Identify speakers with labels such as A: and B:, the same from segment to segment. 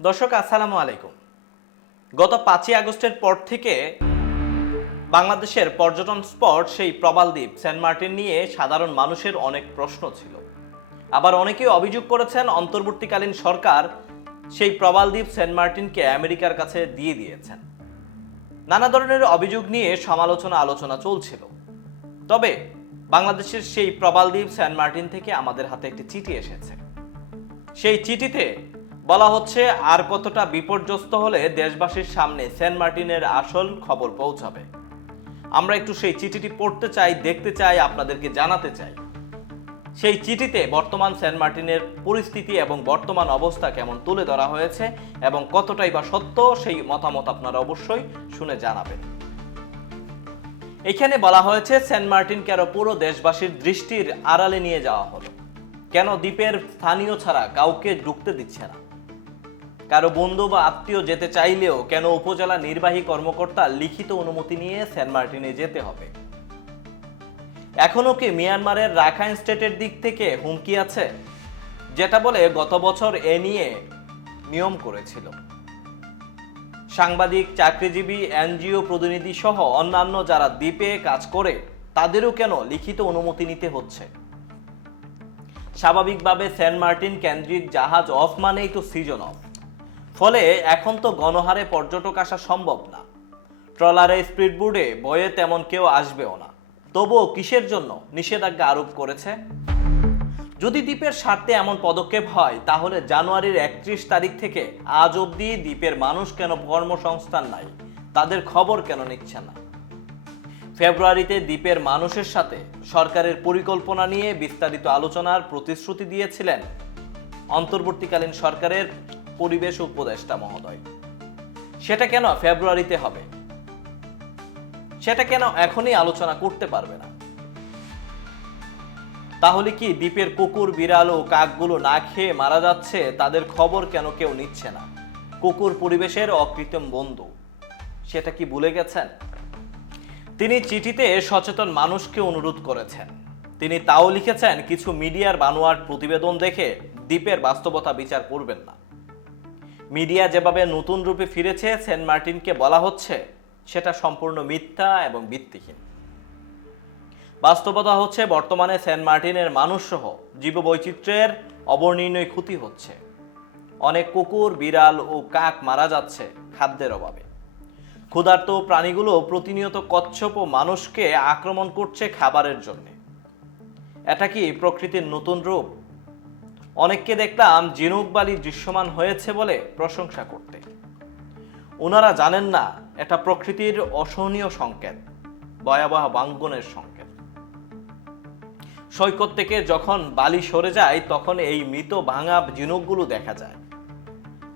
A: দর্শক, আসসালামু আলাইকুম। গত পাঁচই আগস্টের পর থেকে বাংলাদেশের পর্যটন স্পট সেই প্রবালদ্বীপ সেন্ট মার্টিন নিয়ে সাধারণ মানুষের অনেক প্রশ্ন ছিল। আবার অনেকেই অভিযোগ করেছেন অন্তর্বর্তীকালীন সরকার সেই প্রবালদ্বীপ সেন্ট মার্টিনকে আমেরিকার কাছে দিয়ে দিয়েছেন। নানা ধরনের অভিযোগ নিয়ে সমালোচনা আলোচনা চলছিল। তবে বাংলাদেশের সেই প্রবালদ্বীপ সেন্ট মার্টিন থেকে আমাদের হাতে একটি চিঠি এসেছে। সেই চিঠিতে বলা হচ্ছে, আর কতটা বিপর্যস্ত হলে দেশবাসীর সামনে সেন্ট মার্টিনের আসল খবর পৌঁছাবে। আমরা একটু সেই চিঠিটি পড়তে চাই, দেখতে চাই, আপনাদেরকে জানাতে চাই। সেই চিঠিতে বর্তমান সেন্ট মার্টিনের পরিস্থিতি এবং বর্তমান অবস্থা কেমন তুলে ধরা হয়েছে এবং কতটাই বা সত্য সেই মতামত আপনারা অবশ্যই শুনে জানাবেন। এখানে বলা হয়েছে, সেন্ট মার্টিনকে আরও পুরো দেশবাসীর দৃষ্টির আড়ালে নিয়ে যাওয়া হলো। কেন দ্বীপের স্থানীয় ছাড়া কাউকে ঢুকতে দিচ্ছে না? কারও বন্ধু বা আত্মীয় যেতে চাইলেও কেন উপজেলা নির্বাহী কর্মকর্তা লিখিত অনুমতি নিয়ে সেন্ট মার্টিনে যেতে হবে? এখনও কি মিয়ানমারের রাখাইন স্টেটের দিক থেকে হুমকি আছে? যেটা বলে গত বছর এ নিয়ে নিয়ম করেছিল। সাংবাদিক, চাকরিজীবী, এনজিও প্রতিনিধি সহ অন্যান্য যারা দ্বীপে কাজ করে, তাদেরও কেন লিখিত অনুমতি নিতে হচ্ছে? স্বাভাবিকভাবে সেন্ট মার্টিন কেন্দ্রিক জাহাজ অফ মানেই তো সিজন অফ ফলে এখন তো গণহারে পর্যটক আসা সম্ভব না। ট্রলারে, স্পিডবোর্ডে বয়ে তেমন কেউ আসবেও না। তবুও কিসের জন্য? নিষেধাজ্ঞা আরোপ করেছে? যদি দ্বীপের স্বার্থে এমন পদক্ষেপ হয়, তাহলে জানুয়ারির একত্রিশ তারিখ থেকে আজ অবধি দ্বীপের মানুষ কেন কর্মসংস্থান নাই? তাদের খবর কেন নিচ্ছে না? ফেব্রুয়ারিতে দ্বীপের মানুষের সাথে সরকারের পরিকল্পনা নিয়ে বিস্তারিত আলোচনার প্রতিশ্রুতি দিয়েছিলেন অন্তর্বর্তীকালীন সরকারের পরিবেশ উপদেষ্টা মহোদয়। সেটা কেন ফেব্রুয়ারিতে হবে? সেটা কেন এখনই আলোচনা করতে পারবে না? তাহলে কি দ্বীপের কুকুর, বিড়াল ও কাকগুলো না খেয়ে মারা যাচ্ছে? তাদের খবর কেন কেউ নিচ্ছে না? কুকুর পরিবেশের অকৃত্রিম বন্ধু। সেটা কি ভুলে গেছেন? তিনি চিঠিতে সচেতন মানুষকে অনুরোধ করেছেন। তিনি তাও লিখেছেন, কিছু মিডিয়ার বানোয়ার প্রতিবেদন দেখে দ্বীপের বাস্তবতা বিচার করবেন না। মিডিয়া যেভাবে নতুন রূপে ফিরেছে, সেন্ট মার্টিনকে বলা হচ্ছে সেটা সম্পূর্ণ মিথ্যা এবং ভিত্তিহীন। বাস্তবতা হচ্ছে বর্তমানে সেন্ট মার্টিনের মানুষসহ জীববৈচিত্র্যের অবর্ণনীয় ক্ষতি হচ্ছে। অনেক কুকুর, বিড়াল ও কাক মারা যাচ্ছে খাদ্যের অভাবে। ক্ষুধার্ত প্রাণীগুলো প্রতিনিয়ত কচ্ছপ ও মানুষকে আক্রমণ করছে খাবারের জন্য। এটা কি প্রকৃতির নতুন রূপ? অনেককে দেখলাম ঝিনুক বালি দৃশ্যমান হয়েছে বলে প্রশংসা করতে। ওনারা জানেন না, এটা প্রকৃতির অসহনীয় সংকেত, ভয়াবহ বাঙ্গনের সংকেত। সৈকত থেকে যখন বালি সরে যায়, তখন এই মৃত ভাঙা ঝিনুকগুলো দেখা যায়।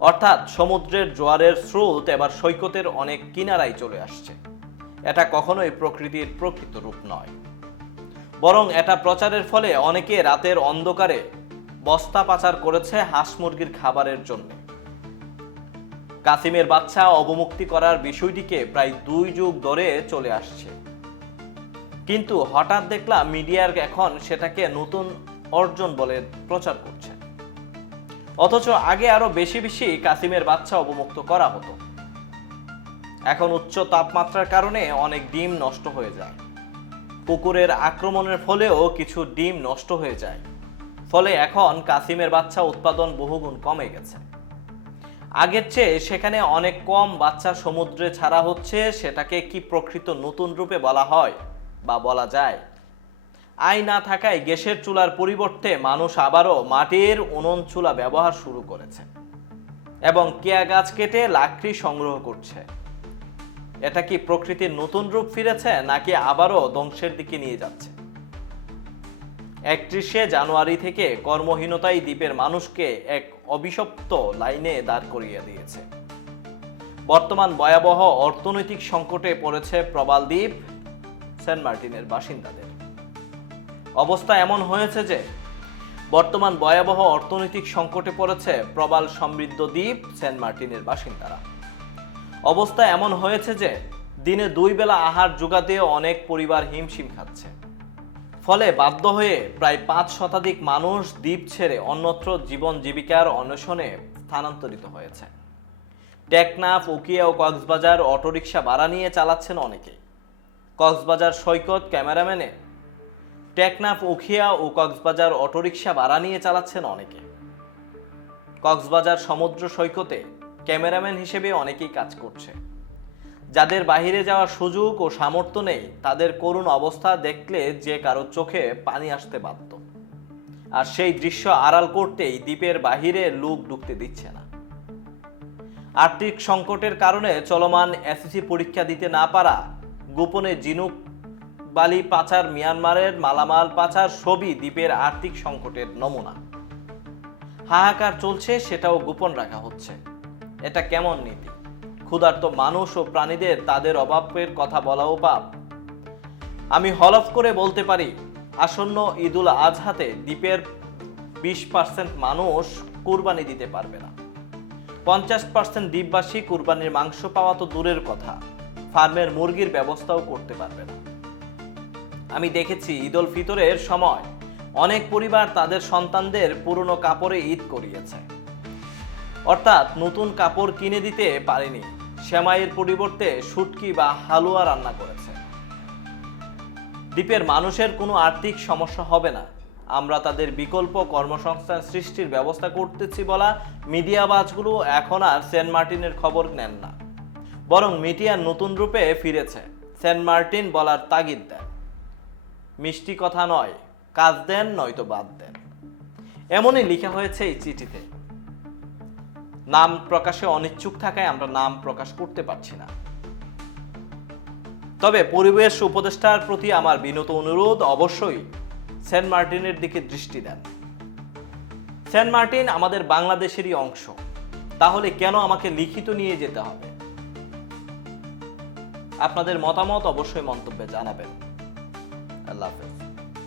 A: অর্থাৎ সমুদ্রের জোয়ারের স্রোত এবার সৈকতের অনেক কিনারায় চলে আসছে। এটা কখনোই প্রকৃতির প্রকৃত রূপ নয়। বরং এটা প্রচারের ফলে অনেকে রাতের অন্ধকারে বস্তা পাচার করেছে হাঁস মুরগির খাবারের জন্য। কাসিমের বাচ্চা অবমুক্তি করার বিষয়টিকে প্রায় দুই যুগ ধরে চলে আসছে। কিন্তু হঠাৎ দেখলাম মিডিয়ার এখন সেটাকে নতুন অর্জন বলে প্রচার করছে। অথচ আগে আরও বেশি বেশি কাসিমের বাচ্চা অবমুক্ত করা হতো। এখন উচ্চ তাপমাত্রার কারণে অনেক ডিম নষ্ট হয়ে যায়। কুকুরের আক্রমণের ফলেও কিছু ডিম নষ্ট হয়ে যায়। ফলে এখন কাসিমের বাচ্চা উৎপাদন বহুগুণ কমে গেছে। আগের চেয়ে সেখানে অনেক কম বাচ্চা সমুদ্রে ছাড়া হচ্ছে, সেটাকে কি প্রকৃত নতুন রূপে বলা হয় বা বলা যায়? আয় না থাকায় গ্যাসের চুলার পরিবর্তে মানুষ আবারও মাটির উনুন চুলা ব্যবহার শুরু করেছে এবং কেয়া গাছ কেটে লাকড়ি সংগ্রহ করছে। এটা কি প্রকৃতির নতুন রূপ ফিরেছে, নাকি আবারও ধ্বংসের দিকে নিয়ে যাচ্ছে? একত্রিশে জানুয়ারি থেকে কর্মহীনতাই দ্বীপের মানুষকে এক অভিশপ্ত লাইনে দাঁড় করিয়ে দিয়েছে। বর্তমান ভয়াবহ অর্থনৈতিক সংকটে পড়েছে প্রবাল দ্বীপ সেন্ট মার্টিনের বাসিন্দাদের। অবস্থা এমন হয়েছে যে, বর্তমান ভয়াবহ অর্থনৈতিক সংকটে পড়েছে প্রবাল সমৃদ্ধ দ্বীপ সেন্ট মার্টিনের বাসিন্দারা। অবস্থা এমন হয়েছে যে, দিনে দুই বেলা আহার জোগাতেও অনেক পরিবার হিমশিম খাচ্ছে। ফলে বাধ্য হয়ে প্রায় পাঁচ শতাধিক মানুষ দ্বীপ ছেড়ে অন্যত্র জীবন জীবিকার অন্বেষণে স্থানান্তরিত হয়েছে। টেকনাফ, উকিয়া ও কক্সবাজার অটোরিকশা ভাড়া নিয়ে চালাচ্ছেন অনেকেই। কক্সবাজার সৈকত ক্যামেরাম্যানে টেকনাফ উখিয়া ও কক্সবাজার অটোরিকশা ভাড়া নিয়ে চালাচ্ছেন অনেকে। কক্সবাজার সমুদ্র সৈকতে ক্যামেরাম্যান হিসেবে অনেকেই কাজ করছে। যাদের বাইরে যাওয়ার সুযোগ ও সামর্থ্য নেই, তাদের করুণ অবস্থা দেখলে যে কারও চোখে পানি আসতে বাধ্য। আর সেই দৃশ্য আড়াল করতেই দ্বীপের বাহিরে লোক ঢুকতে দিচ্ছে না। আর্থিক সংকটের কারণে চলমান এসএসসি পরীক্ষা দিতে না পারা গোপনে জিনুক বালি পাচার মিয়ানমারের মালামাল পাচার সবই দ্বীপের আর্থিক সংকটের নমুনা। হাহাকার চলছে, সেটাও গোপন রাখা হচ্ছে। এটা কেমন নীতি? ক্ষুধার্ত মানুষ ও প্রাণীদের তাদের অভাবের কথা বলাও পাপ। আমি হলফ করে বলতে পারি, আসন্ন ঈদুল আজহাতে দ্বীপের বিশ পার্সেন্ট মানুষ কুরবানি দিতে পারবে না। পঞ্চাশ পার্সেন্ট দ্বীপবাসী কুরবানির মাংস পাওয়া তো দূরের কথা, ফার্মের মুরগির ব্যবস্থাও করতে পারবে না। আমি দেখেছি ঈদ উল ফিতরের সময় অনেক পরিবার তাদের সন্তানদের পুরনো কাপড়ে ঈদ করিয়েছে। অর্থাৎ নতুন কাপড় কিনে দিতে পারেনি। সেমাইয়ের পরিবর্তে শুটকি বা হালুয়া রান্না করেছে। দ্বীপের মানুষের কোনো আর্থিক সমস্যা হবে না। আমরা তাদের বিকল্প কর্মসংস্থান সৃষ্টির ব্যবস্থা করতেছি বলা মিডিয়া বাজগুলো এখন আর সেন্ট মার্টিনের খবর নেন না। বরং মিডিয়ার নতুন রূপে ফিরেছে, সেন্ট মার্টিন বলার তাগিদ দেন। মিষ্টি কথা নয়, কাজ দেন নয়তো বাদ দেন। এমনই লেখা হয়েছে এই চিঠিতে। নাম প্রকাশে অনিচ্ছুক থাকায় আমরা নাম প্রকাশ করতে পারছি না। তবে পরিবেশ উপদেষ্টার প্রতি আমার বিনত অনুরোধ অবশ্যই সেন্ট মার্টিনের দিকে দৃষ্টি দেন। সেন্ট মার্টিন আমাদের বাংলাদেশেরই অংশ, তাহলে কেন আমাকে লিখিত নিয়ে যেতে হবে? আপনাদের মতামত অবশ্যই মন্তব্যে জানাবেন। আল্লাহ